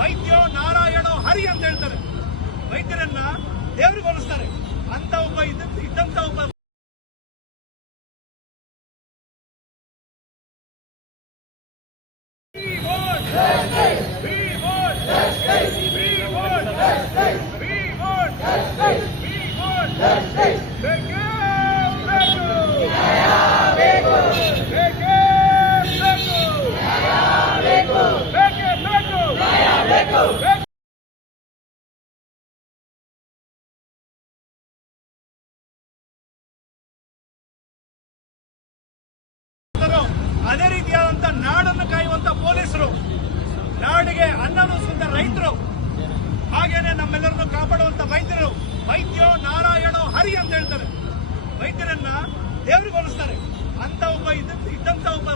ವೈದ್ಯೋ ನಾರಾಯಣೋ ಹರಿ ಅಂತ ಹೇಳ್ತಾರೆ. ವೈದ್ಯರನ್ನ ದೇವರಿಗೆ ಹೋಲಿಸ್ತಾರೆ. ಅಂತ ಒಬ್ಬ ಇದ್ದಂತ ಒಬ್ಬ ಅದೇ ರೀತಿಯಾದಂತ ನಾಡನ್ನು ಕಾಯುವಂತ ಪೊಲೀಸರು, ನಾಡಿಗೆ ಅನ್ನ ಉಣಿಸುವಂತ ರೈತರು, ಹಾಗೇನೆ ನಮ್ಮೆಲ್ಲರನ್ನು ಕಾಪಾಡುವಂತ ವೈದ್ಯರು. ವೈದ್ಯೋ ನಾರಾಯಣೋ ಹರಿ ಅಂತ ಹೇಳ್ತಾರೆ. ವೈದ್ಯರನ್ನ ದೇವರಿಗೆ ಹೋಲಿಸ್ತಾರೆ. ಅಂತ ಒಬ್ಬ ಇದ್ದಂತ ಒಬ್ಬ